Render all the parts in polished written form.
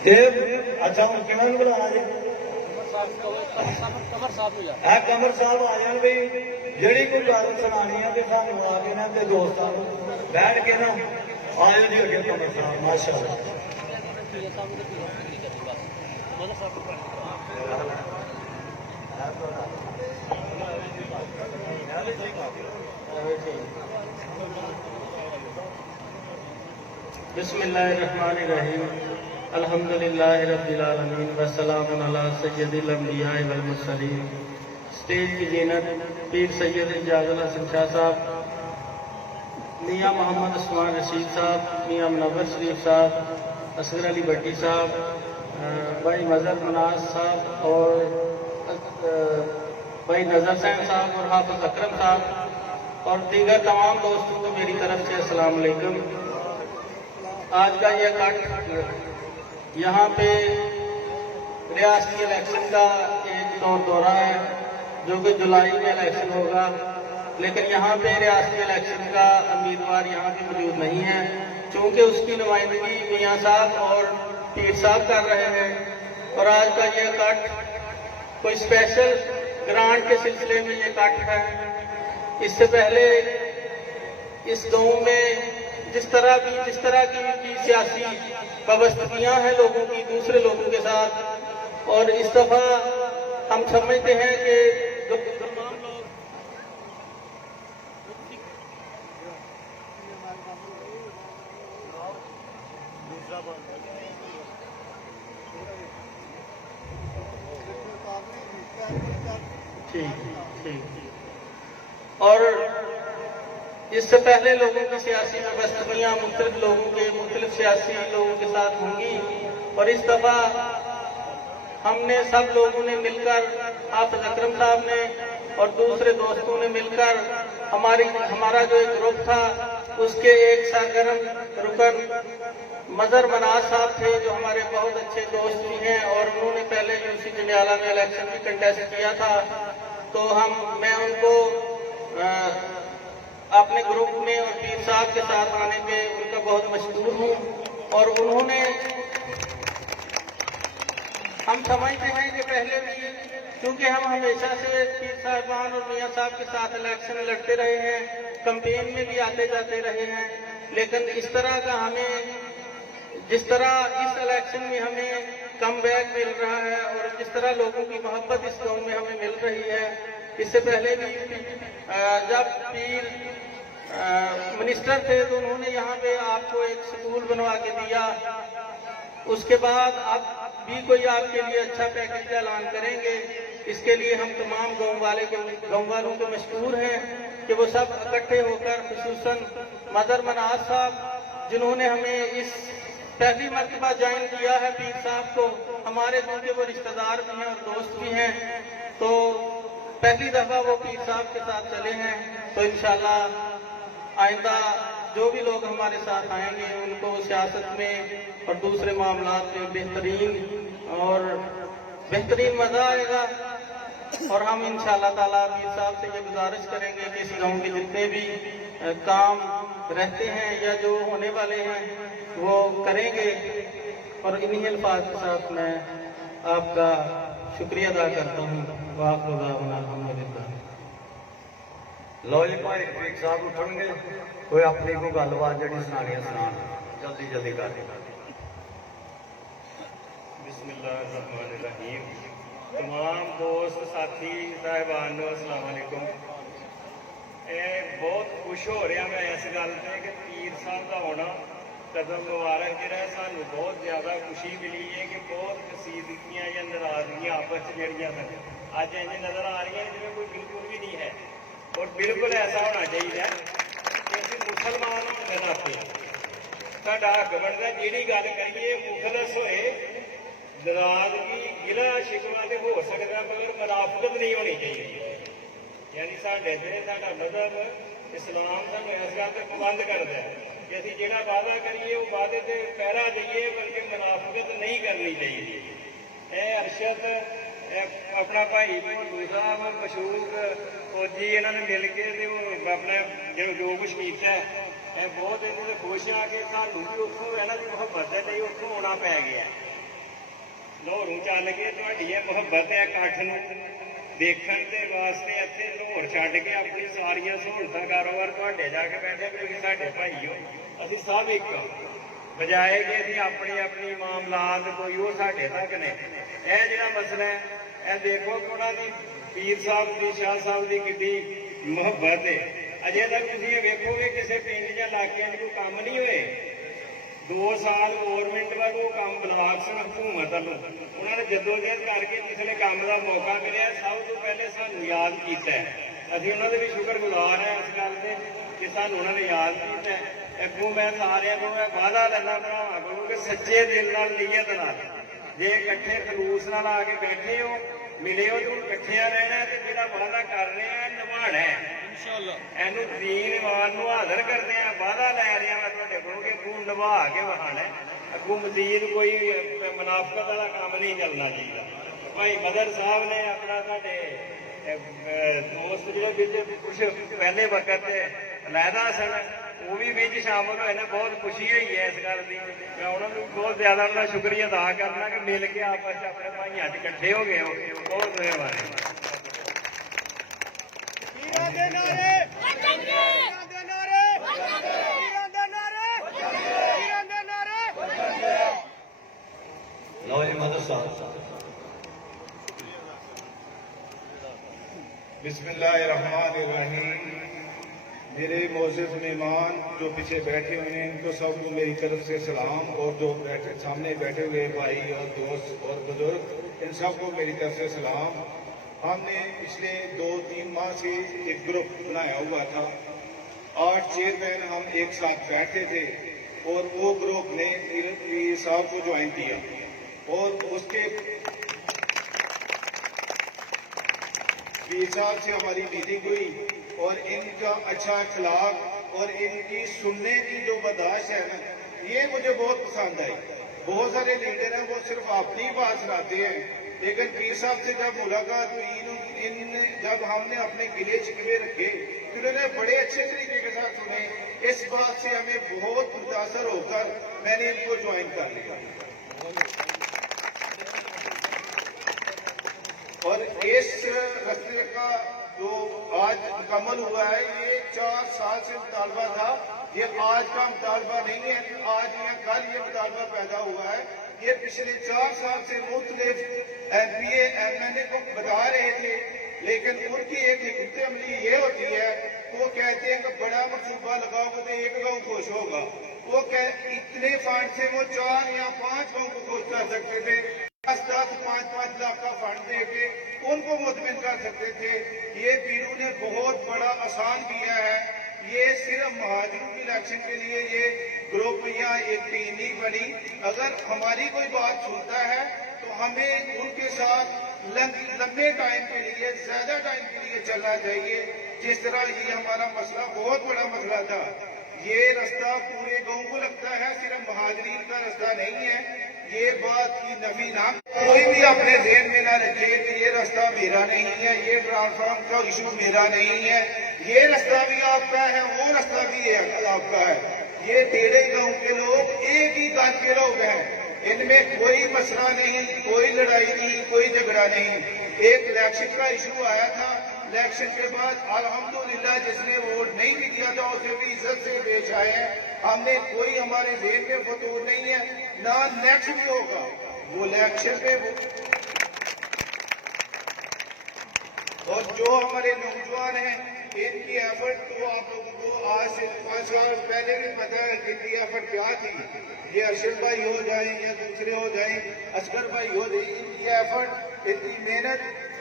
اچھا ہوں کہنا بلانا جی کمر صاحب آ جان بھائی جہی کوئی گل سنانی ہے تو سانو آ کے نا دوستوں بیٹھ کے نا آئے جی اگے کمر صاحب ماشاء اللہ بسم اللہ الرحمن الرحیم الحمد للہ رب العالمین والسلام علی سید الانبیاء والمرسلین۔ اسٹیج کی زینت پیر سید اجاز الحسن شاہ صاحب، میاں محمد عثمان رشید صاحب، میاں منور شریف صاحب، اصغر علی بٹی صاحب، بھائی مظہر مناز صاحب اور بھائی نظر حسین صاحب اور حافظ اکرم صاحب اور دیگر تمام دوستوں کو میری طرف سے السلام علیکم۔ آج کا یہ کٹ یہاں پہ ریاستی الیکشن کا ایک دورہ ہے جو کہ جولائی میں الیکشن ہوگا، لیکن یہاں پہ ریاستی الیکشن کا امیدوار یہاں پہ موجود نہیں ہے، چونکہ اس کی نمائندگی میاں صاحب اور پیر صاحب کر رہے ہیں۔ اور آج کا یہ کٹ کوئی اسپیشل گرانٹ کے سلسلے میں یہ کٹ ہے۔ اس سے پہلے اس گاؤں میں جس طرح کی سیاسی وابستگیاں ہیں لوگوں کی دوسرے لوگوں کے ساتھ، اور اس دفعہ ہم سمجھتے ہیں کہ تمام لوگ اور اس سے پہلے لوگوں کی سیاسی وابستگیاں مختلف سیاسی لوگوں کے ساتھ ہوں گی، اور اس دفعہ ہم نے سب لوگوں نے مل کر، حافظ اکرم صاحب نے اور دوسرے دوستوں نے مل کر ہمارا جو ایک گروپ تھا اس کے ایک سرگرم رکن مظہر مناز صاحب تھے جو ہمارے بہت اچھے دوست بھی ہیں، اور انہوں نے پہلے یونیورسٹی جنیالہ میں الیکشن بھی کنٹیسٹ کیا تھا، تو میں ان کو اپنے گروپ میں اور پیر صاحب کے ساتھ آنے پہ ان کا بہت مشکور ہوں۔ اور انہوں نے، ہم سمجھتے ہیں کہ پہلے بھی کیونکہ ہم ہمیشہ سے پیر صاحبان اور میاں صاحب کے ساتھ الیکشن لڑتے رہے ہیں، کمپین میں بھی آتے جاتے رہے ہیں، لیکن اس طرح کا جس طرح اس الیکشن میں ہمیں کم بیک مل رہا ہے اور جس طرح لوگوں کی محبت اس گاؤں میں ہمیں مل رہی ہے، اس سے پہلے بھی جب پیر منسٹر تھے تو انہوں نے یہاں پہ آپ کو ایک سکول بنوا کے دیا، اس کے بعد اب بھی کوئی آپ کے لیے اچھا پیکج کا اعلان کریں گے۔ اس کے لیے ہم تمام گاؤں والوں کے مشکور ہیں کہ وہ سب اکٹھے ہو کر، خصوصاً مظہر مناز صاحب جنہوں نے ہمیں اس پہلی مرتبہ جوائن کیا ہے پیر صاحب کو، ہمارے کیونکہ وہ رشتہ دار بھی ہیں اور دوست بھی ہیں، تو پہلی دفعہ وہ پیر صاحب کے ساتھ چلے ہیں، تو انشاءاللہ آئندہ جو بھی لوگ ہمارے ساتھ آئیں گے ان کو سیاست میں اور دوسرے معاملات میں بہترین مزہ آئے گا۔ اور ہم انشاءاللہ تعالیٰ پیر صاحب سے یہ گزارش کریں گے کہ اس گاؤں کے جتنے بھی کام رہتے ہیں یا جو ہونے والے ہیں وہ کریں گے، اور انہی الفاظ کے ساتھ میں آپ کا شکریہ ادا کرتا ہوں۔ وآخر دعوانا الحمدللہ۔ لو جی بھائی فریق صاحب اٹھن گے، کوئی اپنی کو گل بات جی سنانی سنا جلدی کر کے۔ بسم اللہ الرحمن الرحیم۔ تمام دوست ساتھی صاحبان السلام علیکم۔ بہت خوش ہو رہا میں اس گل سے کہ پیر صاحب کا ہونا قدم مبارک جہاں سانو بہت زیادہ خوشی ملی ہے کہ بہت کسیدگیاں یا ناراضگیاں آپس جہاں سن اج انج نظر آ رہی ہیں جی کوئی بالکل بھی نہیں ہے، اور بالکل ایسا ہونا چاہیے کہ اسی مسلمان ہونے کے ناطے ساڈا حق بنتا جیڑی گل کریے مخلص ہوئے، ناراضگی گلا شکوا تو ہو سکتا مگر منافقت نہیں ہونی چاہیے، یعنی ساڈے سے ساڈا مذہب اسلام سانو اس گل تک پابند کرتا ہے کہ اسی جہاں وعدہ کریے وہ وعدے سے پہرا دئیے، بلکہ منافقت نہیں کرنی چاہیے۔ ارشد اپنا بھائی بھولو صاحب مشہور فوجی انہوں نے مل کے اپنا جو کچھ کیا ہے بہت خوش ہاں کہ سانو بھی اتوں ہے نا محبت ہے اتوں ہونا پی گیا، ਲਾਹੌਰੋਂ ਚੱਲ ਕੇ ਤੁਹਾਡੀ ਇਹ ਮੁਹੱਬਤ ਹੈ ਇਕੱਠ ਨੂੰ ਦੇਖਣ ਦੇ ਵਾਸਤੇ ਇੱਥੇ ਲਾਹੌਰ ਛੱਡ ਕੇ ਆਪਣੀ ਸਾਰੀਆਂ ਸਹੂਲਤਾਂ ਕਾਰੋਬਾਰ ਤੁਹਾਡੇ ਜਾ ਕੇ ਬੈਠੇ ਵੀ ਤੁਸੀਂ ਸਾਡੇ ਭਾਈ ਹੋ, ਅਸੀਂ ਸਭ ਇੱਕ ਬਜਾਏ ਕਿ ਅਸੀਂ ਆਪਣੀ ਆਪਣੀ ਮਾਮਲਾਤ ਕੋਈ ਉਹ ਸਾਡੇ ਤੱਕ ਨੇ। ਇਹ ਜਿਹੜਾ ਮਸਲਾ ਹੈ ਇਹ ਦੇਖੋ ਕਿ ਉਹਨਾਂ ਦੀ ਪੀਰ ਸਾਹਿਬ ਦੀ ਸ਼ਾਹ ਸਾਹਿਬ ਦੀ ਕਿੰਨੀ ਮੁਹੱਬਤ ਹੈ। ਅਜੇ ਤੱਕ ਤੁਸੀਂ ਇਹ ਵੇਖੋਗੇ ਕਿਸੇ ਪਿੰਡ ਜਾਂ ਇਲਾਕੇ 'ਚ ਕੋਈ ਕੰਮ ਨਹੀਂ ਹੋਏ। 2 ਸਾਲ ਗੌਰਮੈਂਟ ਵੱਲੋਂ ਕੰਮ ਬਲਾਕ ਸਿੰਘ ਹਕੂਮਤ ਵੱਲੋਂ ਉਹਨਾਂ ਨੇ ਜਦੋਜਹਿਦ ਕਰਕੇ ਜਿਸਲੇ ਕੰਮ ਦਾ ਮੌਕਾ ਮਿਲਿਆ ਸਭ ਤੋਂ ਪਹਿਲੇ ਸਾਨੂੰ ਯਾਦ ਕੀਤਾ ਹੈ। ਅਸੀਂ ਉਹਨਾਂ ਦੇ ਵੀ ਸ਼ੁਕਰਗੁਜ਼ਾਰ ਹਾਂ ਇਸ ਗੱਲ ਦੇ ਕਿ ਸਾਨੂੰ ਉਹਨਾਂ ਨੇ ਯਾਦ ਕੀਤਾ ਹੈ। ਅੱਗੋਂ ਮੈਂ ਸਾਰਿਆਂ ਨੂੰ ਇਹ ਵਾਅਦਾ ਲੈਣਾ ਭਰਾਵਾਂ ਕੋਲੋਂ ਕਿ ਸੱਚੇ ਦਿਲ ਨਾਲ ਨੀਅਤ ਨਾਲ ਜੇ ਇਕੱਠੇ ਖਲੂਸ ਨਾਲ ਆ ਕੇ ਬੈਠੇ ਹੋ ਮਿਲੇ ਹੋ ਤੇ ਇਕੱਠਿਆਂ ਰਹਿਣਾ ਤੇ ਜਿਹੜਾ ਵਾਅਦਾ ਕਰ ਰਹੇ ਆ ਨਿਭਾਉਣਾ ਹੈ ਇਨਸ਼ਾਅੱਲਾ। ਇਹਨੂੰ ਦੀਨ ਇਮਾਨ ਨੂੰ ਹਾਜ਼ਰ ਕਰਦੇ ਆ, ਵਾਅਦਾ ਲੈ ਰਿਹਾ ਮੈਂ ਤੁਹਾਡੇ ਕੋਲੋਂ ਕਿ ਤੂੰ ਨਿਭਾ ਕੇ ਵਹਾਣਾ। ਅੱਗੋਂ ਮਜ਼ੀਦ ਕੋਈ ਮੁਨਾਫਕਤ ਵਾਲਾ ਕੰਮ ਨਹੀਂ ਚੱਲਣਾ ਚਾਹੀਦਾ। ਭਾਈ ਮਦਰ ਸਾਹਿਬ ਨੇ ਆਪਣਾ ਸਾਡੇ ਦੋਸਤ ਜਿਹੜੇ ਵਿੱਚ ਕੁਛ ਪਹਿਲੇ ਵਕਤ ਅਲਹਿਦਾ ਸਨ ਉਹ ਵੀ ਵਿੱਚ ਸ਼ਾਮਲ ਹੋਏ ਨੇ। ਬਹੁਤ ਖੁਸ਼ੀ ਹੋਈ ਹੈ ਇਸ ਗੱਲ ਦੀ। ਮੈਂ ਉਹਨਾਂ ਨੂੰ ਬਹੁਤ ਜ਼ਿਆਦਾ ਉਹਨਾਂ ਦਾ ਸ਼ੁਕਰੀਆ ਅਦਾ ਕਰਨਾ ਕਿ ਮਿਲ ਕੇ ਆਪਸ 'ਚ ਆਪਣੇ ਭਾਈਆਂ 'ਚ ਇਕੱਠੇ ਹੋ ਗਏ ਹੋ। ਬਹੁਤ ਮਿਹਰਬਾਨੀ। ਲਓ ਜੀ ਮਦਰ ਸਾਹਿਬ। बिस्मिल्लाहिर्रहमानिर्रहीम। मेरे मोअज़्ज़ज़ मेहमान जो पीछे बैठे हुए हैं इनको सबको मेरी तरफ से सलाम, और जो सामने बैठे हुए भाई और दोस्त और बुजुर्ग इन सबको मेरी तरफ से सलाम। हमने पिछले 2-3 माह से एक ग्रुप बनाया हुआ था। 8 चेयरमैन हम एक साथ बैठे थे और वो ग्रुप ने पीर साहब को ज्वाइन किया और उसके पीर साहब से हमारी मीटिंग हुई और इनका अच्छा अखलाक और इनकी सुनने की जो बर्दाश्त है ना, ये मुझे बहुत पसंद आई। बहुत सारे लीडर हैं वो सिर्फ अपनी बात सुनाते हैं, लेकिन पीर साहब से जब मुलाकात हुई जब हमने अपने गिले शिकवे रखे तो उन्होंने बड़े अच्छे तरीके के साथ सुने। इस बात से हमें बहुत मुतासर होकर मैंने इनको ज्वाइन कर लिया और इस रस्ते का जो आज मुकम्मल हुआ है ये 4 साल से मुतालबा था। ये आज का मुतालबा नहीं है, आज या कल ये मुतालबा पैदा हुआ है। ये पिछले 4 साल से मुख्तलिफ MPA MNA को बता रहे थे, लेकिन उनकी एक हिकमत अमली ये होती है, वो कहते हैं कि बड़ा मनसूबा लगाओगे तो एक गाँव खुश होगा। वो इतने फंड से वो 4 या 5 गाँव को खुश कर सकते थे। 10-5 लाख का फंड दे के उनको मुतमिन कर सकते थे। ये पीरू ने बहुत बड़ा आसान किया है। ये सिर्फ महाजिरों की इलेक्शन के लिए ये ग्रुप या एक टीम नहीं बनी। अगर हमारी कोई बात सुनता है तो हमें उनके साथ लंबे टाइम के लिए, ज्यादा टाइम के लिए चलना चाहिए। जिस तरह ये हमारा मसला बहुत बड़ा मसला था, ये रास्ता पूरे गांव को लगता है, सिर्फ महाजरीन का रास्ता नहीं है। ये बात की नफी ना कोई भी अपने ज़हन में ना रखे कि ये रास्ता मेरा नहीं है, ये ट्रांसफार्म का इशू मेरा नहीं है। ये रास्ता भी आपका है, वो रास्ता भी आपका है। ये तेरे गांव के लोग एक ही गांव के लोग हैं, इनमें कोई मसला नहीं, कोई लड़ाई नहीं, कोई झगड़ा नहीं। एक इलेक्शन का इशू आया था, इलेक्शन के बाद अल्हम्दुलिल्लाह जिसने वोट नहीं भी किया था उसे भी इज्जत से पेश आए हैं। हमने कोई हमारे जेब में फतूर नहीं है, ना नेक्स्ट भी होगा। वो इलेक्शन पे और जो हमारे नौजवान हैं इनकी एफर्ट तो आप लोगों को आज से 5 साल पहले भी पता है कि इनकी एफर्ट क्या थी। ये अरशद भाई हो जाए या दूसरे हो जाए, असगर भाई हो जाए, इनकी एफर्ट, इनकी मेहनत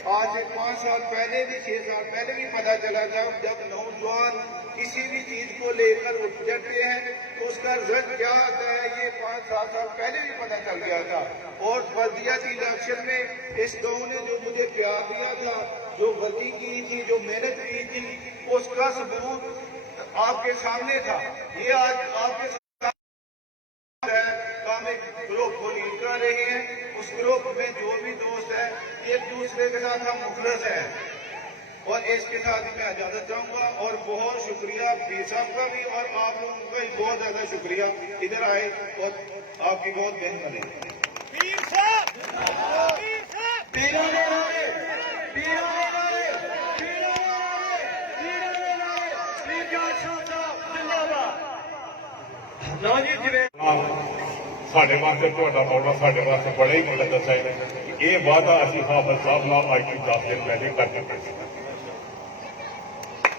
आज से 5 साल पहले भी, 6 साल पहले भी पता चला था। जब नौजवान किसी भी चीज को लेकर उठ जाते हैं तो उसका रिजल्ट क्या आता है ये 5-7 साल पहले भी पता चल गया था। और बल्दियाती इलेक्शन में इस गांव ने जो मुझे प्यार दिया था, जो वर्दी की थी, जो मेहनत की थी, उसका सबूत आपके सामने था। ये आज आपके हम एक ग्रुप को लीड कर रहे हैं। उस ग्रुप में जो भी दोस्त है एक दूसरे के साथ हम मुखलस हैं। और इसके साथ ही मैं इजाजत चाहूंगा और बहुत शुक्रिया पीर साहब का भी और आप लोगों का भी बहुत ज्यादा शुक्रिया इधर आए और आपकी बहुत मेहरबानी। ਪੀਰਾਂ ਦੇ ਨਾਰੇ, ਪੀਰਾਂ ਦੇ ਨਾਰੇ, ਪੀਰਾਂ ਦੇ ਨਾਰੇ, ਪੀਰਾਂ ਦੇ ਨਾਰੇ, ਪੀਰ ਜਾਟ ਸਾਹਿਬ ਜਿੰਦਾਬਾਦ। ਲਓ ਜੀ ਜਿਵੇਂ ਸਾਡੇ ਵਾਸਤੇ ਤੁਹਾਡਾ ਮੌਲਾ ਸਾਡੇ ਵਾਸਤੇ ਬੜਾ ਹੀ ਮੁਕੱਦਸ ਹੈ। ਇਹ ਵਾਅਦਾ ਅਸੀਂ ਹਾਫਿਜ਼ ਸਾਹਿਬ ਨਾਲ ਅੱਜ ਤੋਂ 10 ਦਿਨ ਪਹਿਲੇ ਕਰ ਚੁੱਕੇ ਸੀ।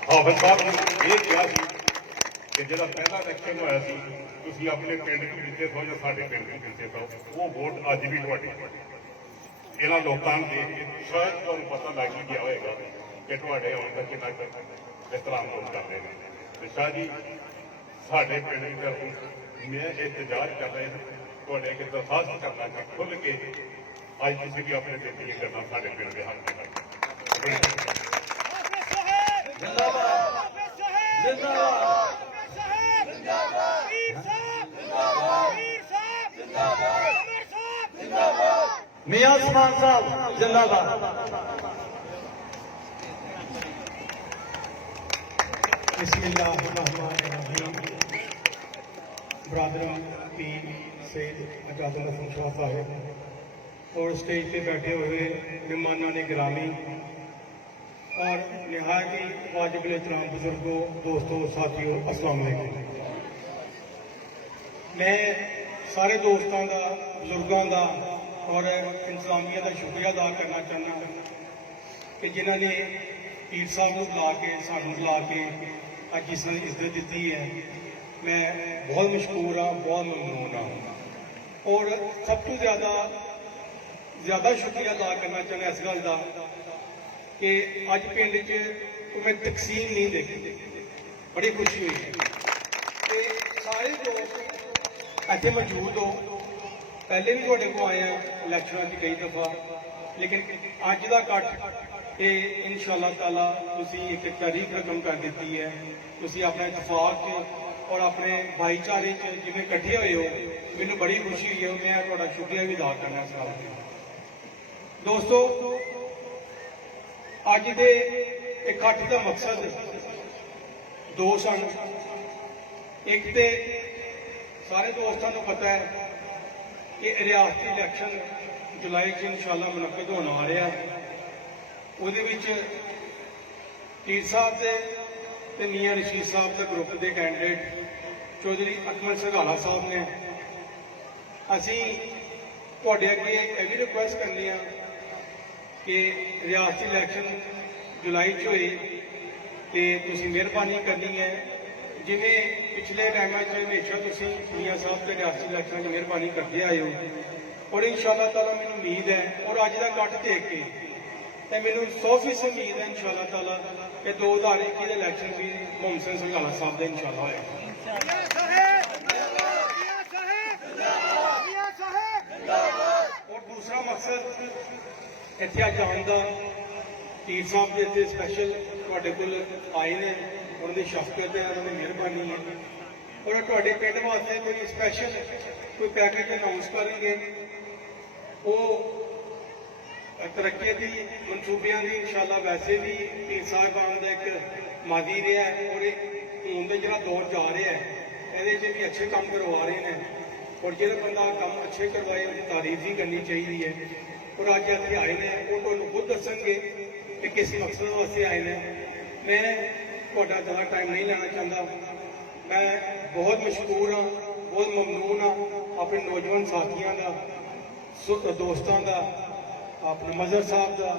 ਹਾਫਿਜ਼ ਸਾਹਿਬ ਨੇ ਇਹ ਕਿਹਾ ਸੀ ਕਿ ਜਿਹੜਾ ਪਹਿਲਾ ਇਲੈਕਸ਼ਨ ਹੋਇਆ ਸੀ ਤੁਸੀਂ ਆਪਣੇ ਪਿੰਡ ਨੂੰ ਜਿੱਤੇ ਸੋ ਜਾਂ ਸਾਡੇ ਪਿੰਡ ਨੂੰ ਜਿੱਤੇ ਸੋ, ਉਹ ਵੋਟ ਅੱਜ ਵੀ ਤੁਹਾਡੀ। ਇਹਨਾਂ ਲੋਕਾਂ ਨੂੰ ਦੇਖ ਕੇ ਸ਼ਾਇਦ ਤੁਹਾਨੂੰ ਪਤਾ ਲੱਗ ਹੀ ਗਿਆ ਹੋਏਗਾ ਕਿ ਤੁਹਾਡੇ ਆਉਣ ਦਾ ਕਿੰਨਾ ਇਤਰਾਮ ਲੋਕ ਕਰਦੇ ਨੇ। ਤੇ ਸ਼ਾਹ ਜੀ ਸਾਡੇ ਪਿੰਡ ਦੀ ਤਰਫੋਂ ਮੈਂ ਇੰਤਜ਼ਾਰ ਕਰ ਰਿਹਾ ਤੁਹਾਡੇ ਅੱਗੇ ਦਰਖਾਸਤ ਕਰਨਾ ਕਿ ਖੁੱਲ੍ਹ ਕੇ ਅੱਜ ਤੁਸੀਂ ਵੀ ਆਪਣੇ ਦਿਲ ਦੀਆਂ ਗੱਲਾਂ ਸਾਡੇ ਪਿੰਡ ਦੇ ਹੱਕ ਚ ਕਰੋ। ਮੀਆਂ ਉਸਮਾਨ ਸਾਹਿਬ ਜਿੰਦਾਬਾਦ। बिस्मिल्लाहिर्रहमानिर्रहीम। ब्रादर पीर सैयद अजाजुल हसन शाह साहब और स्टेज पे बैठे हुए मेहमाना ने गिरामी और नहायत ही वाजिब एहतराम बुजुर्गों, दोस्तों, साथियों, अस्सलाम वालेकुम। मैं सारे दोस्तों का, बुजुर्गों का और इंतजामिया का शुक्रिया अदा करना चाहना कि जिन्होंने पीर साहब को बुला के सानू बुला के अज जिस इज्जत दी है, मैं बहुत मशहूर हाँ, बहुत ममनून हाँ। और सब तो ज़्यादा शुक्रिया अदा करना चाहना इस गल का कि अज पिंड च मैं तकसीम नहीं देखी, बड़ी खुशी हुई है कि सारे दोस्त इतने मौजूद हो। पहले भी थोड़े को आए हैं इलैक्शनों की कई दफ़ा, लेकिन अज का इकट्ठ ये इंशाअल्लाह ताला तुसी एक तारीख रकम कर दी है। तुसी अपने इतफाक और अपने भाईचारे जिवें इकट्ठे हुए हो, मैनूं बड़ी खुशी हुई है। मैं तुहाडा शुक्रिया भी अदा करना चाहता। दोस्तों, अज दे इकट्ठ का मकसद दो सन। एक तो सारे दोस्तों को पता है कि रियासती इलैक्शन जुलाई च इंशाअल्लाह मुनक्किद होने आ रहा है। ਉਹਦੇ ਵਿੱਚ ਪੀਰ ਸਾਹਿਬ ਦੇ ਤੇ ਮੀਆਂ ਰਸ਼ੀਦ ਸਾਹਿਬ ਦੇ ਗਰੁੱਪ ਦੇ ਕੈਂਡੀਡੇਟ ਚੌਧਰੀ ਅਕਮਲ ਸੰਘਾਲਾ ਸਾਹਿਬ ਨੇ। ਅਸੀਂ ਤੁਹਾਡੇ ਅੱਗੇ ਇਹ ਵੀ ਰਿਕੁਐਸਟ ਕਰਨੀ ਆ ਕਿ ਰਿਆਸਤੀ ਇਲੈਕਸ਼ਨ ਜੁਲਾਈ 'ਚ ਹੋਏ ਤੇ ਤੁਸੀਂ ਮਿਹਰਬਾਨੀ ਕਰਨੀ ਹੈ, ਜਿਵੇਂ ਪਿਛਲੇ ਟਾਈਮਾਂ 'ਚ ਹਮੇਸ਼ਾ ਤੁਸੀਂ ਮੀਆਂ ਸਾਹਿਬ ਤੇ ਰਿਆਸਤੀ ਇਲੈਕਸ਼ਨਾਂ 'ਚ ਮਿਹਰਬਾਨੀ ਕਰਦੇ ਆਏ ਹੋ। ਔਰ ਇਨਸ਼ਾਅੱਲਾ ਤਾਲਾ ਮੈਨੂੰ ਉਮੀਦ ਹੈ ਔਰ ਅੱਜ ਦਾ ਇਕੱਠ ਦੇਖ ਕੇ ਤੇ ਮੈਨੂੰ 100% ਉਮੀਦ ਹੈ ਇਨਸ਼ਾਅੱਲਾ ਤਾਲਾ ਕਿ 2021 ਦੇ ਇਲੈਕਸ਼ਨ ਵੀ ਮੁਹੰਮਦ ਸਿੰਘ ਸੰਘਾਲਾ ਸਾਹਿਬ ਦੇ ਇਨਸ਼ਾਅੱਲਾ ਹੋਏਗਾ। ਔਰ ਦੂਸਰਾ ਮਕਸਦ ਇੱਥੇ ਅੱਜ ਆਉਣ ਦਾ, ਪੀਰ ਸਾਹਿਬ ਦੇ ਇੱਥੇ ਸਪੈਸ਼ਲ ਤੁਹਾਡੇ ਕੋਲ ਆਏ ਨੇ, ਉਹਨਾਂ ਦੀ ਸ਼ਫਕਤ ਹੈ, ਉਹਨਾਂ ਦੀ ਮਿਹਰਬਾਨੀ ਹੈ। ਔਰ ਤੁਹਾਡੇ ਪਿੰਡ ਵਾਸਤੇ ਕੋਈ ਸਪੈਸ਼ਲ ਕੋਈ ਪੈਕੇਜ ਅਨਾਉਂਸ ਕਰਨਗੇ, ਉਹ ਤਰੱਕੀ ਦੀ ਮਨਸੂਬਿਆਂ ਦੀ ਇਨਸ਼ਾਅੱਲਾ ਵੈਸੇ ਵੀ ਪੀਰ ਸਾਹਿਬਾਨ ਦਾ ਇੱਕ ਮਾਦੀ ਰਿਹਾ ਹੈ ਔਰ ਹੁਣ ਦਾ ਜਿਹੜਾ ਦੌਰ ਜਾ ਰਿਹਾ ਹੈ ਇਹਦੇ 'ਚ ਵੀ ਅੱਛੇ ਕੰਮ ਕਰਵਾ ਰਹੇ ਨੇ। ਔਰ ਜਿਹੜਾ ਬੰਦਾ ਕੰਮ ਅੱਛੇ ਕਰਵਾਏ ਉਹਦੀ ਤਾਰੀਫ ਵੀ ਕਰਨੀ ਚਾਹੀਦੀ ਹੈ। ਔਰ ਅੱਜ ਇੱਥੇ ਆਏ ਨੇ, ਉਹ ਤੁਹਾਨੂੰ ਖੁਦ ਦੱਸਣਗੇ ਕਿ ਕਿਸ ਮਕਸਦ ਵਾਸਤੇ ਆਏ ਨੇ। ਮੈਂ ਤੁਹਾਡਾ ਜ਼ਿਆਦਾ ਟਾਈਮ ਨਹੀਂ ਲੈਣਾ ਚਾਹੁੰਦਾ। ਮੈਂ ਬਹੁਤ ਮਸ਼ਕੂਰ ਹਾਂ, ਬਹੁਤ ਮਮਨੂਨ ਹਾਂ ਆਪਣੇ ਨੌਜਵਾਨ ਸਾਥੀਆਂ ਦਾ, ਦੋਸਤਾਂ ਦਾ, ਆਪਣੇ ਮਜ਼ਹਰ ਸਾਹਿਬ ਦਾ,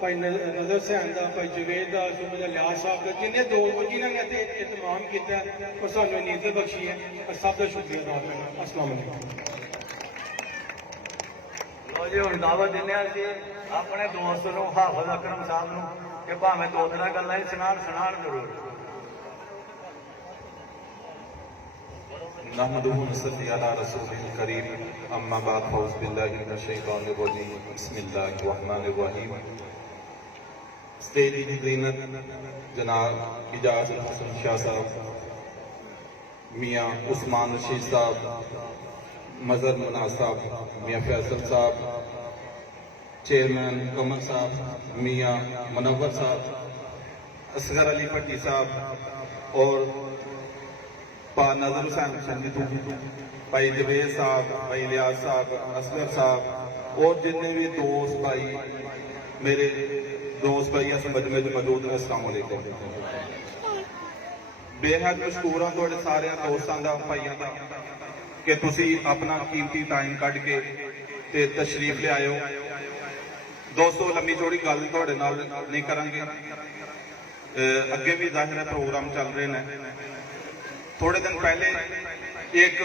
ਭਾਈ ਨਜ਼ਰ ਸੈਨ ਦਾ, ਭਾਈ ਜਵੇਦ ਦਾ, ਸੁਬੇਦਾਰ ਲਿਆਜ਼ ਸਾਹਿਬ ਦਾ, ਜਿੰਨੇ ਦੋਸਤ ਜਿਨ੍ਹਾਂ ਨੇ ਇੱਥੇ ਇਤਮਾਮ ਕੀਤਾ ਔਰ ਸਾਨੂੰ ਇੰਨੀ ਇੱਜ਼ਤ ਬਖਸ਼ੀ ਹੈ, ਔਰ ਸਭ ਦਾ ਸ਼ੁਕਰੀਆ ਅਦਾ ਕਰਨਾ। ਅਸਲਾਮ ਵਾਲੇਕੁਮ। ਲਓ ਜੀ, ਹੁਣ ਦਾਅਵਤ ਦਿੰਦੇ ਹਾਂ ਅਸੀਂ ਆਪਣੇ ਦੋਸਤ ਨੂੰ, ਹਾਫਿਜ਼ ਅਕਰਮ ਸਾਹਿਬ ਨੂੰ, ਕਿ ਭਾਵੇਂ ਦੋ ਤਿੰਨ ਗੱਲਾਂ ਹੀ ਸੁਣਾਉਣ ਜ਼ਰੂਰ। नहमदुहु व नसल्ली अला रसूलिल करीम, अम्मा बाद, फौज बिल्लाहि मिनश शैतानिर रजीम, बिस्मिल्लाहिर रहमानिर रहीम। स्टेज की ज़ीनत जनाब इजाज़ हसन शाह साहब, मियाँ उस्मान रशीद साहब, मजहर मना साहब, मियाँ फैसल साहब, चेयरमैन कमर साहब, मियाँ मुनव्वर साहब, असगर अली भट्टी साहब और पा नजर हुसैन संजीतू, भाई जवेद साहब, भाई लियाज साहब, असगर साहब, اور جتنے بھی دوست بھائی میرے دوست بھائی اس مجمع میں موجود ہیں، السلام علیکم۔ بے حد مشکور ہاں تھوڑے سارے دوستاں دا بھائیاں دا کہ تسی اپنا قیمتی ٹائم کڈ کے تے تشریف لے آئے ہو۔ دوستو لمبی چوڑی گل تھوڑے نال نہیں کریں گے، اگے بھی ظاہر ہے پروگرام چل رہے ہیں۔ تھوڑے دن پہلے ایک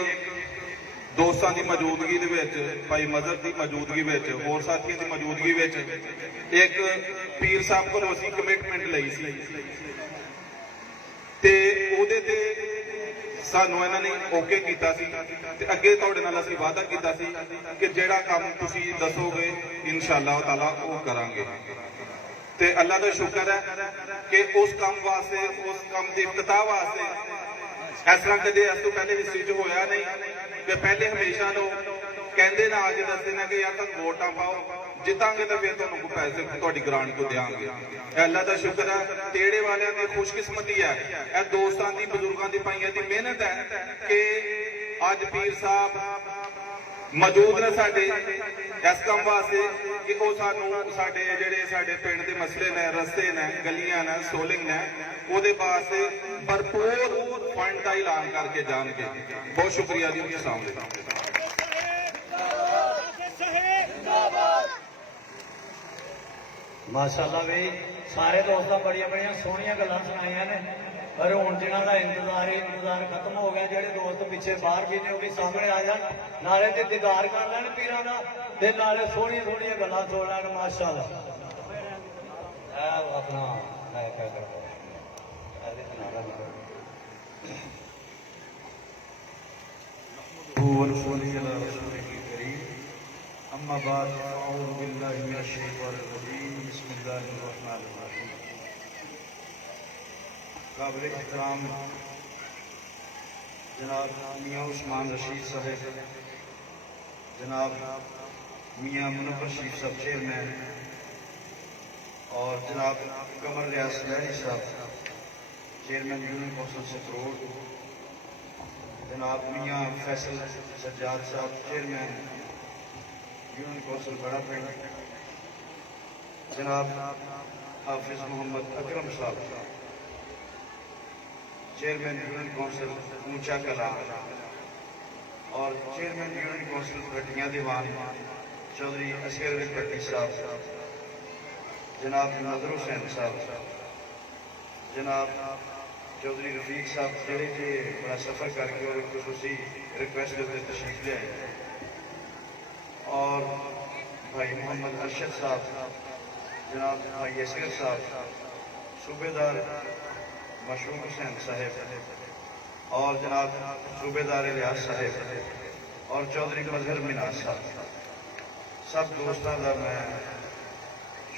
دوستاں دی موجودگی دے وچ، بھائی مظہر دی موجودگی وچ، اور ساتھیاں دی موجودگی وچ ایک پیر صاحب کو اسی کمٹمنٹ لئی سی تے او دے تے سانوں انہاں نے اوکے کیتا سی تے اگے تہاڈے نال اسی وعدہ کیتا سی کہ جیڑا کام تسی دسو گے انشاءاللہ تعالی وہ کران گے۔ تے اللہ دا شکر ہے کہ اس کام واسطے، اس کام دی افتتاح واسطے اس طرح کدے اس تو پہلے ہسٹری چ ہویا نہیں کہ پہلے ہمیشہ لوگ کہندے نہ آ کے دستے نا کہ یار تک ووٹاں پاؤ، جتاں گے تو پھر تمہیں کو پیسے تہاڈی گرانٹ کو دیاں گے۔ اے اللہ دا شکر ہے، تیڑے والیاں دی خوش قسمتی ہے، اے دوستاں دی بزرگاں دی پائیاں دی محنت ہے کہ اج پیر صاحب موجود نے ساڈے اس کام واسطے کہ وہ سانوں ساڈے جڑے ساڈے پنڈ دے مسئلے نے، رستے نے، گلیاں نے، سولنگ نے، وہ دے واسطے بھرپور فنڈ کا اعلان کر کے جان گے۔ بہت شکریہ جی، السلام علیکم۔ ماشاءاللہ بھی سارے دوستاں بڑیاں بڑیاں سونیاں گلاں سنائیاں نے، پر ہن جنہاں دا انتظار ختم ہو گیا، جڑے دوست پیچھے باہر بھی نے وہ بھی سامنے آ جان، نالے تے دیدار کر لین پیراں دا تے نالے سونیاں سونیاں گلاں سن لین۔ ماشاءاللہ اپنا کیا کرو اما بعد اعوذ باللہ من الشیطان الرجیم، بسم اللہ الرحمن الرحیم۔ قابل احترام جناب میاں عثمان رشید صاحب، جناب میاں منور شریف صاحب چیئرمین، اور جناب قمر ریاض لہری صاحب چیئرمین یونین کونسل سپروڈ، جناب میاں فیصل سجاد صاحب چیئرمین یونین کونسل بڑا پنڈ، جناب حافظ محمد اکرم صاحب چیئرمین یونین کونسل اونچا کلا، اور چیئرمین یونین کونسل بھٹیاں دیوان چودھری اصغر علی بھٹی صاحب، جناب نادر حسین صاحب، جناب چودھری رفیق صاحب جڑے کہ بڑا سفر کر کے اور خصوصی ریکویسٹ کے تشریف لے آئے، اور بھائی محمد ارشد صاحب، جناب بھائی اصغر صاحب، صوبے دار مشروق حسین صاحب، اور جناب صوبے دار الیاس صاحب، اور چودھری مظہر مناز صاحب، سب دوستوں کا میں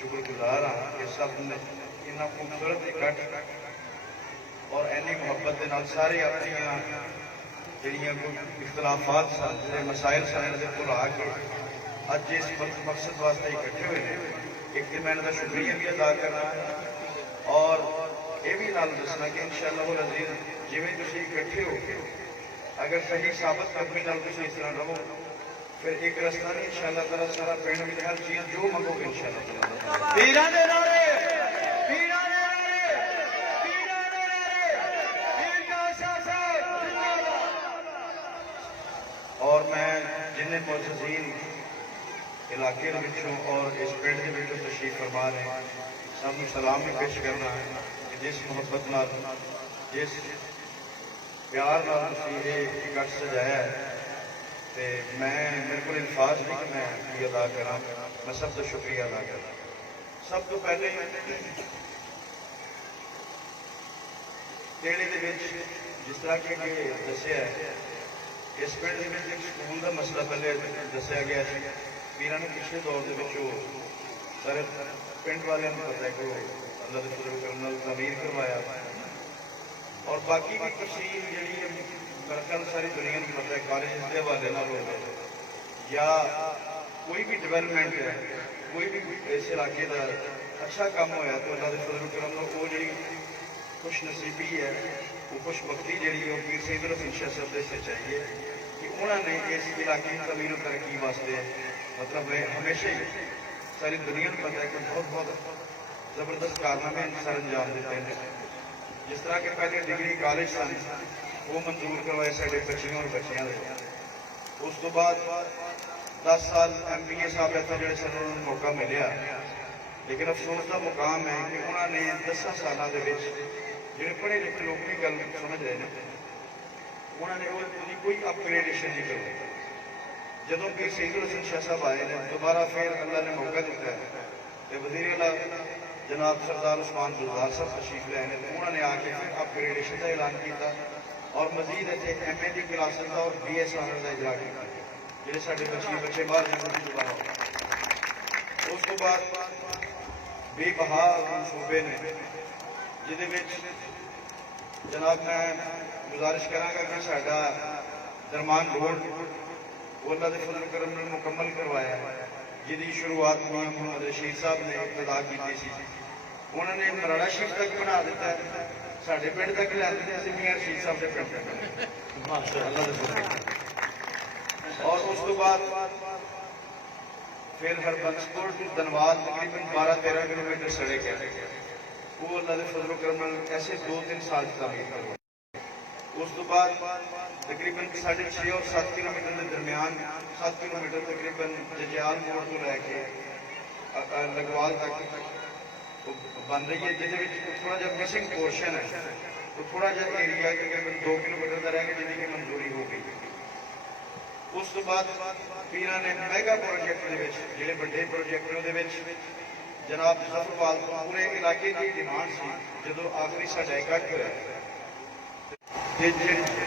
شکر گزار ہاں کہ سب نے اتنا خوبصورت اکٹھ اور اینی محبت کے نال سارے اپنی جڑیاں کوئی اختلافات سن، جڑے مسائل سن، بھلا کے اج جس مقصد واسطے اکٹھے ہوئے ہیں، ایک تو میں انہوں کا شکریہ بھی ادا کرنا اور یہ بھی نال دسنا کہ انشاءاللہ العزیز جویں تسی اکٹھے ہو کے اگر صحیح ثابت قدمی نال تسی اس طرح رہو، پھر ایک رستہ نہیں، انشاءاللہ تعالیٰ سارا پنڈ میں ہر چیز جو منگو گے انشاءاللہ تعالیٰ۔ پیراں دے نعرے، پیراں دے نعرے، پیراں دے نعرے، پیر کا شاہ صاحب زندہ باد۔ اور میں جن معززین علاقے وچوں اور اس پنڈ کے وچوں تشریف فرما رہے ہیں، سب کو سلام بھی پیش کرنا ہے کہ جس محبت نال، جس پیار نال تسی یہ اکٹھ سجایا ہے، تے میں میرے کو الفاظ نہیں کہ میں شکریہ ادا کراں، میں سب کا شکریہ ادا کراں۔ سب تو پہلے ٹیڑے دے وچ جس طرح کہ دسیا ہے، اس پنڈ میں ایک سکول کا مسئلہ پہلے دسیا گیا ہے، پیراں نے پچھلے دور کے سارے پنڈ والوں کو پتا ہے کہ اللہ کے فضل و کرم نال تعمیر کروایا، اور باقی بھی تفصیل جہی کل ساری دنیا کو پتا ہے کالج کے حوالے نال ہو یا کوئی بھی ڈیولپمنٹ ہے، کوئی بھی اس علاقے کا اچھا کام ہوا تو اللہ کے فضل و کرم نال وہ جی خوش نصیبی ہے، وہ خوش بختی جہی وہ پیر سید الحسین شاہ صاحب سے چاہیے کہ انہوں نے اس علاقے کی تعمیر و ترقی واسطے मतलब हमेशा ही सारी दुनिया को पता है कि बहुत बहुत जबरदस्त कारनामे सर अंजाम देते हैं। जिस तरह के पहले डिग्री कॉलेज सन वो मंजूर करवाए साढ़े बच्चियों और बच्चियों ने, उस तो बाद 10 साल MBA साहब इतने जोड़े सर उन्होंने मौका मिले, लेकिन अफसोस का मुकाम है कि उन्होंने 10 सालों के जोड़े पढ़े लिखे लोग भी गल समझ रहे हैं, उन्होंने कोई अपग्रेडेशन नहीं करवाई। जदों पीर सईदुल हसन शाह साहब आए ने दोबारा फिर अल्लाह ने मौका दिता है तो वज़ीर आला जनाब सरदार उस्मान गुलजार साहब तशरीफ लाए ने, उन्होंने आके फिर अपग्रेडेशन का ऐलान किया और मजीद इतने MA की क्लासेस का और BS ऑनर का इजरा किया, जिहड़े साडे बच्चे बाहर जाने दोबारा हो। उस तो बाद बेबहा सूबे ने जिहदे विच जनाब मैं गुजारिश करांगा कि साडा दरमान रोड वो अल्लाह के फजल करम ने मुकम्मल करवाया है, जिसकी शुरुआत मियां मोहम्मद रशीद साहब ने इब्तदा की थी। उन्होंने मराड़ा शरीफ तक बना दिता है, साढ़े पिंड तक लै दिता सी मियां रशीद साहब के पिंड अल्लाह के फजल। और उस तो बाद फिर हरबंसपुर टू धनवाद तकरीबन 12-13 किलोमीटर सड़क है, वो अल्लाह के फजल करम ऐसे 2-3 साल तामीर करवाई। उस तो बाद तकरीबन 6.5 और 7 किलोमीटर के दरमियान 7 किलोमीटर तकरीबन जजियाल मोड़ को लैके लगवाल तक बन रही है, जिसे थोड़ा जहा मिसिंग पोर्शन है, तो थोड़ा जहा एरिया तकरीबन 2 किलोमीटर का रह गया जिसकी मंजूरी हो गई। उस तो बाद पीर ने मैगा प्रोजेक्ट जोड़े बड़े प्रोजेक्ट जनाब जफरवाल पूरे इलाके की डिमांड सी, जो आखिरी साडा इकट्ठ होया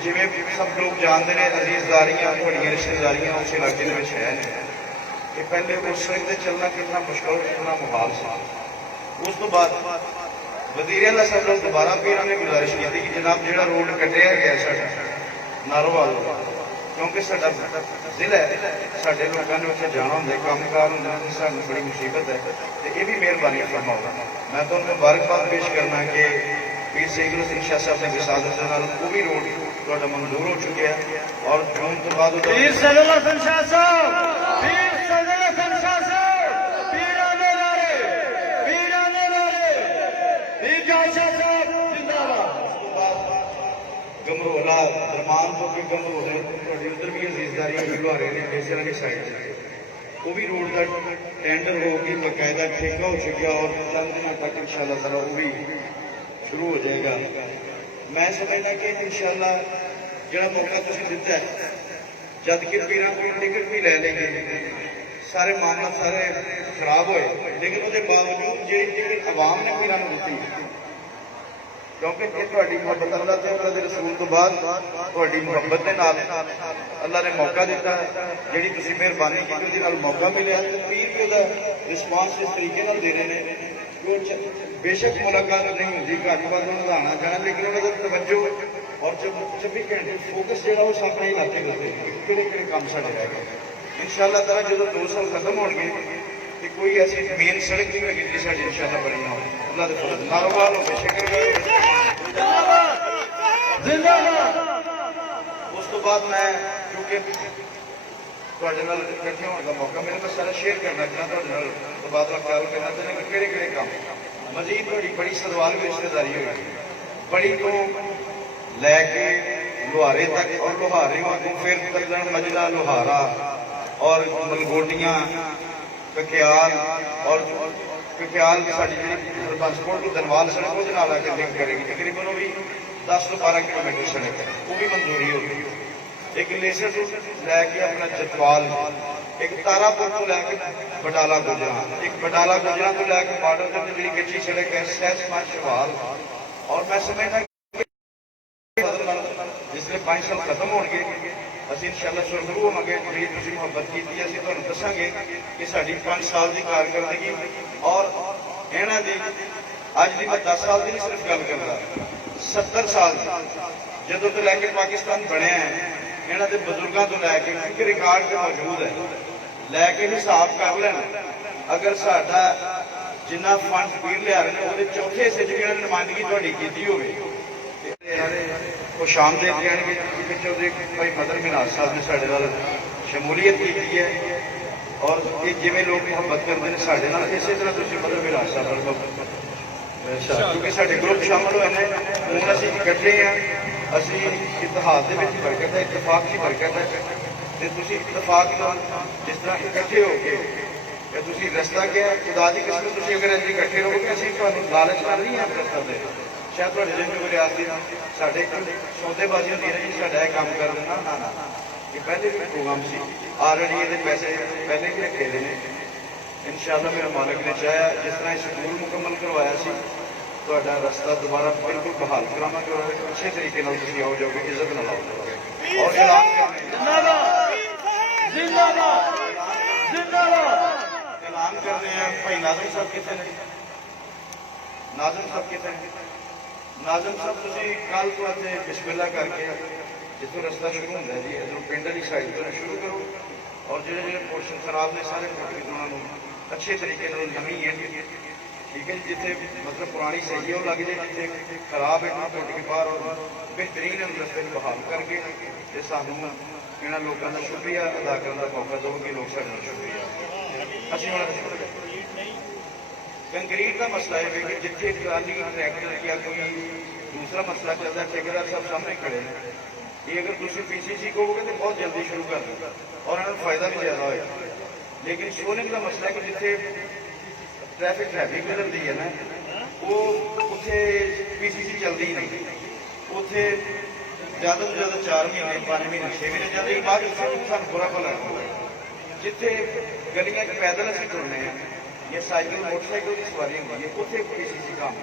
जिमें सब लोग जानते हैं अजीजदारियां बड़िया रिश्तेदारियां उस इलाके है कि पहले उस सड़क चलना कितना मुश्किल कितना मुहाल था। उस तो बाद वज़ीर आला साहब ने दोबारा पीर ने गुजारिश की कि जनाब जो रोड कटिया गया साडा नारोवाल, क्योंकि साडा जिला है, साडे लोगों ने उत्थे जाना होंगे कामकार होंगे, सानू बड़ी मुसीबत है, तो ये भी मेहरबानी फरमाओ। मैं तो मुबारकबाद पेश करना कि पीर सईदुल हसन शाह साहब ने विसादत के नाल वो भी रोड थोड़ा मंजूर हो चुके हैं और जून तो बाद पीर सईदुल हसन शाह साहब, पीर सईदुल हसन शाह साहब, पीराने नारे, पीराने नारे, पीर शाह साहब जिंदाबाद। गमरोला दरमान तो भी गमरोले थोड़ी उधर भी अजीजदारियां शुरू आ रही हैं इस तरह की साइड से, वो भी रोड का टेंडर होगी, बाकायदा ठेका हो चुका और चंद दिनों तक इंशाअल्लाह ताला वो भी शुरू हो जाएगा। मैं समझना कि इंशाअल्लाह जो मौका तुम दिता है, जद कि पीर को टिकट भी ले लेंगे, सारे मामला सारे खराब होए, लेकिन उसके बावजूद जी टिकट अवाम ने पीर को दी, क्योंकि मुहब्बत अल्लाह के अल्लाह के रसूल तो बाद मुहब्बत के नाल अल्लाह ने मौका दिता, जी तुम मेहरबानी की उसके मौका मिले, पीर भी रिस्पॉन्स इस तरीके दे रहे हैं। बेशक मुलाकात नहीं होती घर बार आना जाना, लेकिन उन्होंने तवज्जो और 24 घंटे फोकस जो अपने इलाके कि काम साढ़े रह गए। इंशाअल्लाह ताला जो 2 साल खत्म हो गए कि कोई ऐसी मेन सड़क नहीं लगी जी साड़ी इंशाअल्लाह बनी हो, अल्लाह के फजल नारोवाल हो उस तो बाद मैं क्योंकि इकट्ठे होने का मौका मिले, मैं सारा शेयर करना चाहना तबादला ख्याल करना चाहना कि किहड़े काम मजीद बड़ी सदवाल की रिश्तेदारी हुई, बड़ी तो लैके लोहारे तक और लोहारे वागू फिर तकन मजला लोहारा और मलगोटियां ककयाल और ककयाल साड़ी जी बसपोर्ट टू धनवाल सड़क वो आके लिंक करेगी, तकरीबन वो भी 10 से 12 किलोमीटर सड़क है, वो भी मंजूरी होगी। एक लेसर टू लैके अपना जतवाल, एक तारापुर तो लैके बटाला गुजरा, एक बटाला गुजरा तो लैके बॉर्डर तक जी कच्ची सड़क है सहसमान शवाल। और मैं समझना जिसले 5 साल खत्म हो गए असं इंशाअल्लाह शुरू होवांगे, जी तुम मुहब्बत की असं तुहानू दसांगे कि साडी 5 साल की कारकर्दगी और इन्हां दी अज दी मैं 10 साल की नहीं सिर्फ गल करदा, 70 साल जदों तो लैके पाकिस्तान बनया है, इन्हां दे बजुर्गों तो लैके क्योंकि रिकॉर्ड तो मौजूद है, लैके हिसाब कर लेना अगर साडा जिन्ना फंड पीर लिया रहे वो चौथे हिस्से च नुमाइंदगी तुहाडी कीती होवे खुश आमदेद देंगे। चौधरी भाई मदन मिनाज साहब ने साढ़े नाल शमूलीयत की है ਔਰ ਇਹ ਜਿਵੇਂ ਲੋਕ ਮੁਹੱਬਤ ਕਰਦੇ ਨੇ ਸਾਡੇ ਨਾਲ, ਇਸੇ ਤਰ੍ਹਾਂ ਤੁਸੀਂ ਮਤਲਬ ਵਿਰਾਸਤ ਵਰਤੋ, ਕਿਉਂਕਿ ਸਾਡੇ ਗਰੁੱਪ ਸ਼ਾਮਲ ਹੋਏ ਨੇ। ਹੁਣ ਅਸੀਂ ਇਕੱਠੇ ਹਾਂ, ਅਸੀਂ ਇਤਿਹਾਦ ਦੇ ਵਿੱਚ ਬਰਕਤ ਹੈ, ਇਤਫਾਕ ਦੀ ਬਰਕਤ ਹੈ, ਤੇ ਤੁਸੀਂ ਇਤਫਾਕ ਨਾਲ ਜਿਸ ਤਰ੍ਹਾਂ ਇਕੱਠੇ ਹੋ ਕੇ ਤੇ ਤੁਸੀਂ ਰਸਤਾ ਕਿਹਾ ਖੁਦਾ ਦੀ ਕਸਮ, ਤੁਸੀਂ ਅਗਰ ਅਸੀਂ ਇਕੱਠੇ ਰਹੋਗੇ, ਅਸੀਂ ਤੁਹਾਨੂੰ ਲਾਲਚ ਨਾਲ ਨਹੀਂ ਹਾਂ ਰਸਤਾ ਦੇ, ਸ਼ਾਇਦ ਤੁਹਾਡੇ ਜਿੰਨ ਨੂੰ ਰਿਆਸਤੀ ਨਾਲ ਸਾਡੇ ਸੌਦੇਬਾਜ਼ੀ ਹੁੰਦੀ ਹੈ ਜੀ, ਸਾਡਾ ਇਹ ਕੰਮ ਕਰ ਦੇਣਾ, ਨਾ ਨਾ, ਇਹ ਪਹਿਲੇ ਵੀ ਪ੍ਰੋਗਰਾਮ ਸੀ, ਆਲਰੇਡੀ ਇਹਦੇ ਪੈਸੇ ਪਹਿਲੇ ਵੀ ਰੱਖੇ ਦੇ ਨੇ। ਇਨਸ਼ਾਅੱਲਾ ਮੇਰਾ ਮਾਲਕ ਨੇ ਚਾਹਿਆ, ਜਿਸ ਤਰ੍ਹਾਂ ਇਹ ਸਕੂਲ ਮੁਕੰਮਲ ਕਰਵਾਇਆ ਸੀ, ਤੁਹਾਡਾ ਰਸਤਾ ਦੁਬਾਰਾ ਬਿਲਕੁਲ ਬਹਾਲ ਕਰਾਵਾਂਗੇ ਔਰ ਅੱਛੇ ਤਰੀਕੇ ਨਾਲ ਤੁਸੀਂ ਆਓ ਜਾਓਗੇ, ਇੱਜ਼ਤ ਨਾਲ ਆਓ ਜਾਓਗੇ। ਔਰ ਐਲਾਨ ਕਰ ਰਹੇ हैं भाई नाजम साहब कितने ने, नाजम साहब कितने ने, नाजम साहब ਤੁਸੀਂ ਕੱਲ ਤੋਂ ਇੱਥੇ ਬਿਸਮਿਲ੍ਲਾ ਕਰਕੇ ਜਿੱਥੋਂ ਰਸਤਾ ਸ਼ੁਰੂ ਹੁੰਦਾ ਜੀ ਇਧਰੋਂ ਪਿੰਡ ਵਾਲੀ ਸਾਈਡ ਤੋਂ ਸ਼ੁਰੂ ਕਰੋ, ਔਰ ਜਿਹੜੇ ਪੋਰਸ਼ਨ ਖਰਾਬ ਨੇ ਸਾਰੇ ਪੁੱਟ ਕੇ ਉਹਨਾਂ ਨੂੰ ਅੱਛੇ ਤਰੀਕੇ ਨਾਲ ਨਵੀਂ ਹੈ, ਠੀਕ ਹੈ ਜੀ, ਜਿੱਥੇ ਮਤਲਬ ਪੁਰਾਣੀ ਸਹੀ ਹੈ ਉਹ ਲੱਗ ਜੇ, ਜਿੱਥੇ ਖਰਾਬ ਹੈ ਉਹਨਾਂ ਪੁੱਟ ਕੇ ਬਾਹਰ ਔਰ ਬਿਹਤਰੀਨ ਰਸਤੇ ਨੂੰ ਬਹਾਲ ਕਰਕੇ ਤੇ ਸਾਨੂੰ ਇਹਨਾਂ ਲੋਕਾਂ ਦਾ ਸ਼ੁਕਰੀਆ ਅਦਾ ਕਰਨ ਦਾ ਮੌਕਾ ਦਿਓ ਕਿ ਲੋਕ ਸਾਡੇ ਨਾਲ ਸ਼ੁਕਰੀਆ। ਅਸੀਂ ਉਹਨਾਂ ਦਾ ਸ਼ੁਕਰੀਆ। ਕੰਕਰੀਟ ਦਾ ਮਸਲਾ ਹੈ ਕਿ ਜਿੱਥੇ ਟਰਾਲੀ ਟਰੈਕਟਰ ਜਾਂ ਕੋਈ ਦੂਸਰਾ ਮਸਲਾ ਚੱਲਦਾ, ਠੇਕੇਦਾਰ ਸਾਹਿਬ ਸਾਹਮਣੇ ਖੜੇ ਨੇ, ਇਹ ਅਗਰ ਤੁਸੀਂ PCC ਕਹੋਗੇ ਤਾਂ ਬਹੁਤ ਜਲਦੀ ਸ਼ੁਰੂ ਕਰ ਦਿਓ ਔਰ ਇਹਨਾਂ ਨੂੰ ਫਾਇਦਾ ਵੀ ਜ਼ਿਆਦਾ ਹੋਏਗਾ। ਲੇਕਿਨ ਸੋਲਿੰਗ ਦਾ ਮਸਲਾ ਹੈ ਕਿ ਜਿੱਥੇ ਟ੍ਰੈਫਿਕ ਹੈਵੀ ਗੁਜ਼ਰਦੀ ਹੈ ਨਾ, ਉਹ ਉੱਥੇ PCC ਚੱਲਦੀ ਹੀ ਨਹੀਂ, ਉੱਥੇ ਜ਼ਿਆਦਾ ਤੋਂ ਜ਼ਿਆਦਾ 4 ਮਹੀਨੇ 5 ਮਹੀਨੇ 6 ਮਹੀਨੇ ਜਾਂਦੇ ਬਾਅਦ ਸਾਨੂੰ ਬੁਰਾ ਭਲਾ ਜਿੱਥੇ ਗਲੀਆਂ 'ਚ ਪੈਦਲ ਅਸੀਂ ਤੁਰਨੇ ਆ ਜਾਂ ਸਾਈਕਲ ਮੋਟਰਸਾਈਕਲ ਦੀ ਸਵਾਰੀ ਹੁੰਦੀ ਹੈ, ਉੱਥੇ PCC ਕੰਮ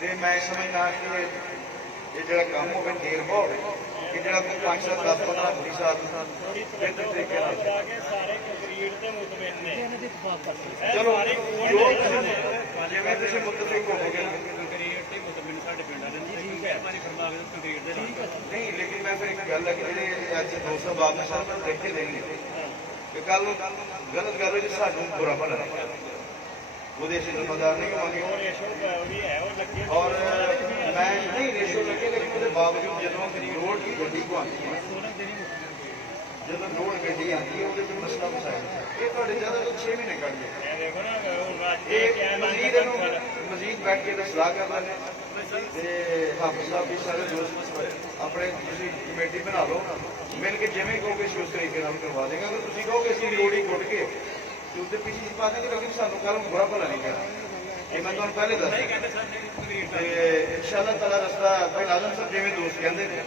ਤੇ ਮੈਂ ਸਮਝਦਾ ਕਿ ਇਹ ਜਿਹੜਾ ਕੰਮ ਹੋਵੇ ਦੇਰ ਬਹੁਤ ਹੋਵੇ ਕਿ ਜਿਹੜਾ ਕੋਈ 5 ਸਾਲ 10 15 20 ਸਾਲ ਬਿਹਤਰ ਤਰੀਕੇ ਨਾਲ ਸਾਰੇ ਕੰਕਰੀਟ ਦੇ ਮੁਤਮਿਨ ਨੇ, ਚਲੋ ਜਿਵੇਂ ਤੁਸੀਂ ਮੁਤਫਿਕ ਹੋਵੋਗੇ ਕੰਕਰੀਟ ਤੇ ਮੁਤਮਿਨ ਸਾਡੇ ਪਿੰਡ ਵਾਲੇ ਨੇ, ਠੀਕ ਹੈ ਮਾਰੀ ਫਰਮਾ ਕੇ ਕੰਕਰੀਟ ਦੇ ਨਹੀਂ, ਲੇਕਿਨ ਮੈਂ ਫਿਰ ਇੱਕ ਗੱਲ ਹੈ ਕਿ ਜਿਹੜੇ ਅੱਜ 200 ਬਾਬ ਨੇ ਸਾਨੂੰ ਦੇਖੇ ਦੇਣਗੇ ਕਿ ਕੱਲ ਨੂੰ ਗਲਤ ਗੱਲ ਹੋ ਜੇ ਸਾਨੂੰ ਬੁਰਾ ਭਲਾ ਉਹਦੇ ਅਸੀਂ ਜ਼ਿੰਮੇਦਾਰ ਨਹੀਂ ਹੋਵਾਂਗੇ। ਵੀ ਹੈ ਉਹ ਲੱਗੇ ਔਰ ਮੈਂ ਨਹੀਂ ਰੇਸ਼ੋ ਲੱਗੇ, ਲੇਕਿਨ ਉਹਦੇ ਬਾਵਜੂਦ ਜਦੋਂ ਰੋਡ ਦੀ ਗੱਡੀ ਕੋ ਆਉਂਦੀ ਹੈ, ਜਦੋਂ ਰੋਡ ਗੱਡੀ ਆਉਂਦੀ ਹੈ ਉਹਦੇ ਤੋਂ ਮਸਲਾ ਮਸਾਇਲ ਇਹ ਤੁਹਾਡੇ ਜ਼ਿਆਦਾ ਤੋਂ 6 ਮਹੀਨੇ ਕੱਢ ਗਏ। ਦੇਖੋ ਨਾ ਹੁਣ ਅੱਜ ਇਹ ਮਜ਼ੀਦ ਬੈਠ ਕੇ ਸਲਾਹ ਕਰ ਲੈਂਦੇ ਤੇ ਹਾਫਿਜ਼ ਸਾਹਿਬ ਵੀ ਸਾਰੇ ਦੋਸਤ ਆਪਣੇ ਤੁਸੀਂ ਕਮੇਟੀ ਬਣਾ ਲਓ, ਮਿਲ ਕੇ ਜਿਵੇਂ ਕਹੋਗੇ ਅਸੀਂ ਉਸ ਤਰੀਕੇ ਨਾਲ ਕਰਵਾ ਦੇਗਾ। ਅਗਰ ਤੁਸੀਂ ਕਹੋਗੇ ਅਸੀਂ ਰੋਡ ਹੀ ਗੁੱਟ ਕੇ ਤੇ ਉੱਤੇ PCC ਪਾ ਦੇਂਗੇ, ਕਿਉਂਕਿ ਸਾਨੂੰ ਕੱਲ ਬੁਰਾ ਭਲਾ ਨਹੀਂ ਕਰਨਾ, ਇਹ ਮੈਂ ਤੁਹਾਨੂੰ ਪਹਿਲੇ ਦੱਸਿਆ। ਤੇ ਇਨਸ਼ਾਅੱਲਾ ਤਾਲਾ ਰਸਤਾ ਭਾਈ ਨਾਜ਼ਮ ਸਾਹਿਬ ਜਿਵੇਂ ਦੋਸਤ ਕਹਿੰਦੇ ਨੇ,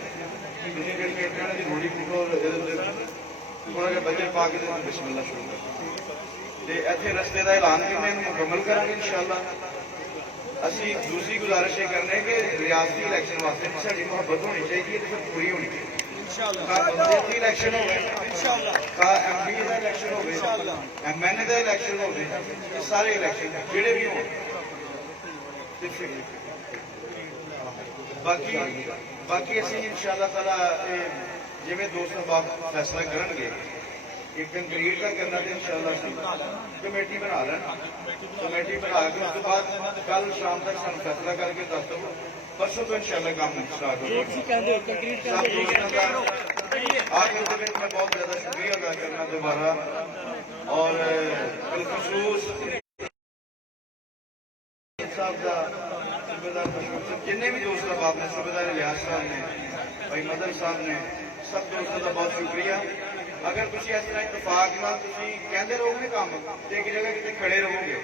ਤੁਸੀਂ ਜਿਹੜੀ ਇਹਨਾਂ ਦੀ ਰੋੜੀ ਫੁੱਟੋ ਥੋੜਾ ਜਿਹਾ ਬਜਟ ਪਾ ਕੇ ਬਿਸਮਿਲ੍ਲਾ ਸ਼ੁਰੂ ਕਰੋ ਤੇ ਇੱਥੇ ਰਸਤੇ ਦਾ ਐਲਾਨ ਕਰਨੇ ਨੂੰ ਮੁਕੰਮਲ ਕਰਾਂਗੇ ਇਨਸ਼ਾਅੱਲਾ। ਅਸੀਂ ਦੂਸਰੀ ਗੁਜ਼ਾਰਿਸ਼ ਇਹ ਕਰਨੇ ਕਿ ਰਿਆਸਤੀ ਇਲੈਕਸ਼ਨ ਵਾਸਤੇ ਸਾਡੀ ਮੁਹੱਬਤ ਹੋਣੀ ਚਾਹੀਦੀ ਹੈ ਤੇ ਫਿਰ ਪੂਰੀ ਹੋਣੀ ਚਾਹੀਦੀ ਹੈ। ਪੰਚਾਇਤੀ ਇਲੈਕਸ਼ਨ ਹੋਵੇ, MP ਦਾ ਇਲੈਕਸ਼ਨ ਹੋਵੇ, MNA ਦਾ ਇਲੈਕਸ਼ਨ ਹੋਵੇ, ਇਹ ਸਾਰੇ ਇਲੈਕਸ਼ਨ ਜਿਹੜੇ ਵੀ ਹੋਣ ਬਾਕੀ ਅਸੀਂ ਇਨਸ਼ਾਅੱਲਾ ਤਾਲਾ ਜਿਵੇਂ ਦੋਸਤ ਅਹਿਬਾਬ ਫੈਸਲਾ ਕਰਨਗੇ ਕਿ ਕੰਕਰੀਟ ਦਾ ਕਰਨਾ ਤੇ ਇਨਸ਼ਾਅੱਲਾ ਅਸੀਂ ਕਮੇਟੀ ਬਣਾ ਲੈਣਾ, ਕਮੇਟੀ ਬਣਾ ਕੇ ਉਸ ਤੋਂ ਬਾਅਦ ਕੱਲ ਸ਼ਾਮ ਤੱਕ ਸਾਨੂੰ ਫੈਸਲਾ ਕਰਕੇ ਦੱਸ ਦਿਓ, ਪਰਸੋਂ ਤੋਂ ਇਨਸ਼ਾਅੱਲਾ ਕੰਮ ਸਟਾਰਟ ਹੋ ਜਾਏਗਾ। ਆਖਿਰ ਦੇ ਵਿੱਚ ਮੈਂ ਬਹੁਤ ਜ਼ਿਆਦਾ ਸ਼ੁਕਰੀਆ ਅਦਾ ਕਰਨਾ ਦੁਬਾਰਾ ਔਰ ਬਿਲਖਸੂਸ ਸਾਹਿਬ ਦਾ ਸੂਬੇਦਾਰ ਮਸ਼ਹੂਰ ਸਾਹਿਬ ਜਿੰਨੇ ਵੀ ਦੋਸਤ ਅਹਿਬਾਬ ਨੇ, ਸੂਬੇਦਾਰ ਇਲਿਆਸ ਸਾਹਿਬ ਨੇ, ਭਾਈ ਮਦਨ ਸਾਹਿਬ ਨੇ, ਸਭ ਦੋਸਤਾਂ ਦਾ ਬਹੁਤ ਸ਼ੁਕਰੀਆ। ਅਗਰ ਤੁਸੀਂ ਇਸ ਤਰ੍ਹਾਂ ਇਤਫਾਕ ਨਾਲ ਤੁਸੀਂ ਕਹਿੰਦੇ ਰਹੋਗੇ ਕੰਮ ਤੇ ਇੱਕ ਜਗ੍ਹਾ ਕਿਤੇ ਖੜੇ ਰਹੋਗੇ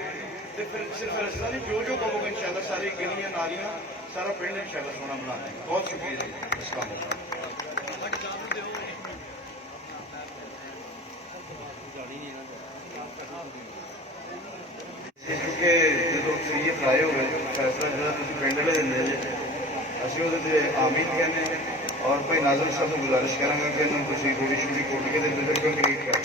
ਤੇ ਫਿਰ ਸਿਰਫ ਰਸਤਾ ਨਹੀਂ, ਜੋ ਜੋ ਕਹੋਗੇ ਇਨਸ਼ਾਅੱਲਾ ਸਾਰੀ ਗਲੀਆਂ ਨਾਲੀਆਂ ਸਾਰਾ ਪਿੰਡ ਇਨਸ਼ਾਅੱਲਾ ਸੋਹਣਾ ਬਣਾ ਦੇਂਗੇ। ਬਹੁਤ ਸ਼ੁਕਰੀਆ ਜੀ। ਅਸਲਾਮ ਕਿਉਂਕਿ ਜਦੋਂ ਸੀਐਸ ਆਏ ਹੋਏ ਫੈਸਲਾ ਜਿਹੜਾ ਤੁਸੀਂ ਪਿੰਡ ਵਾਲੇ ਦਿੰਦੇ ਜੀ, ਅਸੀਂ ਉਹਦੇ ਤੇ ਆਮੀਨ ਕਹਿੰਦੇ ਔਰ ਭਾਈ ਨਾਜ਼ਮ ਸਾਹਿਬ ਨੂੰ ਗੁਜ਼ਾਰਿਸ਼ ਕਰਾਂਗੇ ਕਿ ਇਹਨਾਂ ਨੂੰ ਤੁਸੀਂ ਥੋੜੀ ਛੋਟੀ ਕੋਟ ਕੇ ਦੇ ਕੰਕਰੀਟ ਕਰ